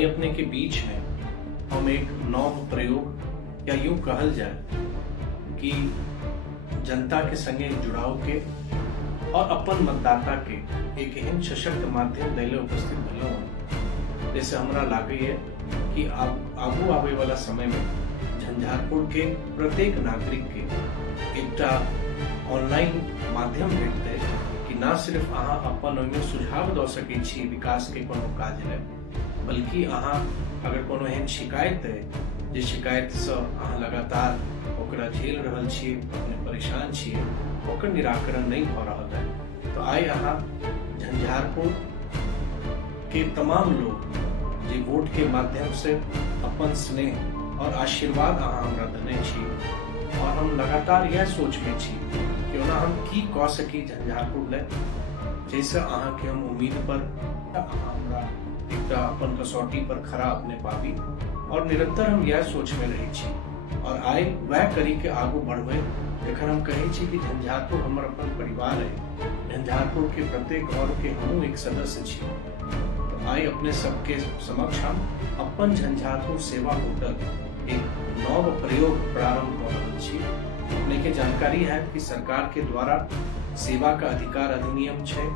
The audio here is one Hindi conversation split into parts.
आई अपने के बीच में हम एक नव प्रयोग या यूं कहल जाए कि जनता के संगे जुड़ाव के और अपन मतदाता के एक एहन सशक्त माध्यम दैले उपस्थित भेलो जैसे हमरा लागे है कि आगू आवे वाला समय में झंझारपुर के प्रत्येक नागरिक के एकटा ऑनलाइन माध्यम भेटते कि ना सिर्फ अहाँ अपन ओहिमे सुझाव दऽ सकै छी विकास के कोनो काज ले, बल्कि अहाँ अगर कोनो एहन शिकायत है जे शिकायत से अहाँ लगातार ओकरा झेल रहल छी, अपने परेशान छी, ओकर निराकरण नहीं भ रहल है, तो आइ अहाँ झंझारपुर के तमाम लोग जे वोट के माध्यम से अपन स्नेह और आशीर्वाद अहाँ हमरा देने छी और हम लगातार यह सोच में छी कि ओना हम की कह सकी झंझारपुर ले जैसे अहाँ के हम उम्मीद पर अहाँ हमरा एकटा अपन कसौटी पर खड़ा अपने पाबी और निरंतर हम यह सोच में रही छी और आइ वह करी के आगू बढ़बे जखन हम कहे छी कि झंझारपुर हमर अपन परिवार है, झंझारपुर के प्रत्येक घर के हमहू एक सदस्य छी। तो आइ अपने सबके समक्ष हम अपन झंझारपुर सेवा पोर्टल एक नव प्रयोग प्रारंभ कर रहल छी। अपने के जानकारी है कि सरकार के द्वारा सेवा का अधिकार अधिनियम छे,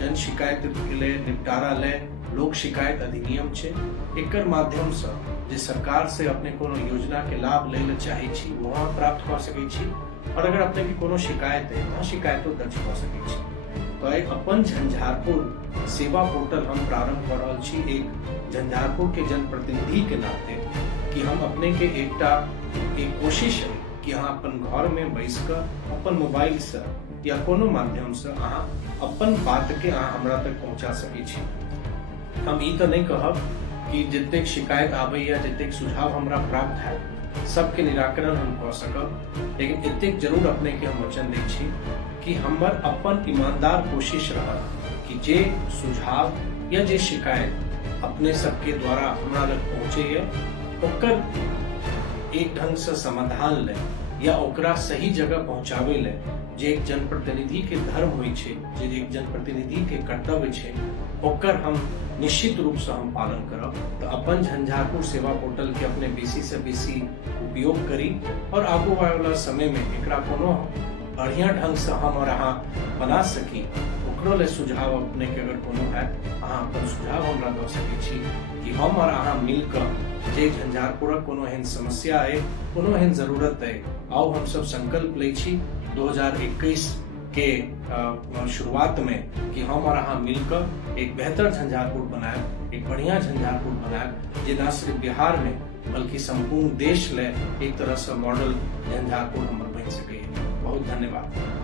जन शिकायत के लिए निपटारा ले लोक शिकायत अधिनियम छे, एकर माध्यम से जे सरकार से अपने कोनो योजना के लाभ ले ले चाहे छी वहाँ प्राप्त कर सके छी और अगर अपने की कोनो शिकायत है वहाँ शिकायतो दर्ज कर सके छी। तो एक अपन झंझारपुर सेवा पोर्टल हम प्रारंभ कर रहल छी एक झंझारपुर के जनप्रतिनिधि के नाते कि हम अपने के एक कोशिश है कि अहाँ अपन घर में बैस कर अपन मोबाइल से या कोनो माध्यम से अहाँ अपन बात के अहाँ हमरा तक पहुंचा सके छी। हम ई तो नहीं कहब कि जितेक शिकायत आवे या जितेक सुझाव हमरा प्राप्त है सबके निराकरण हम कर सकब, लेकिन इतने जरूर अपने के हम वचन दै छी कि हमर अपन ईमानदार कोशिश रहा कि जे सुझाव या जे शिकायत अपने सबके द्वारा हमरा तक पहुंचे है ओकर एक ढंग से समाधान ले या ओकरा सही जगह पहुंचावे ले जे एक जनप्रतिनिधि के धर्म होई छे, जे एक जनप्रतिनिधि के कर्तव्य छे, ओकर हम निश्चित रूप से हम पालन करब। तो अपन झंझारपुर सेवा पोर्टल के अपने बेसी से बेसी उपयोग करी और आगू वाला समय में एकरा कोनो बढ़िया ढंग से हम और अहाँ बना सकी ओकरो ले सुझाव अपने के अगर कोनो है अहाँ अपन सुझाव हमरा दऽ सकै छी कि हम और अहाँ मिलकर जे झंझारपुरक कोनो एहन समस्या है, कोनो एहन जरूरत है, आओ हम सब संकल्प ले छी 2021 के शुरुआत में कि हम और अहाँ मिलकर एक बेहतर झंझारपुर बनाए, एक बढ़िया झंझारपुर बनाए जे न सिर्फ बिहार में बल्कि संपूर्ण देश ले एक तरह से मॉडल झंझारपुर हमर बन सके। बहुत धन्यवाद।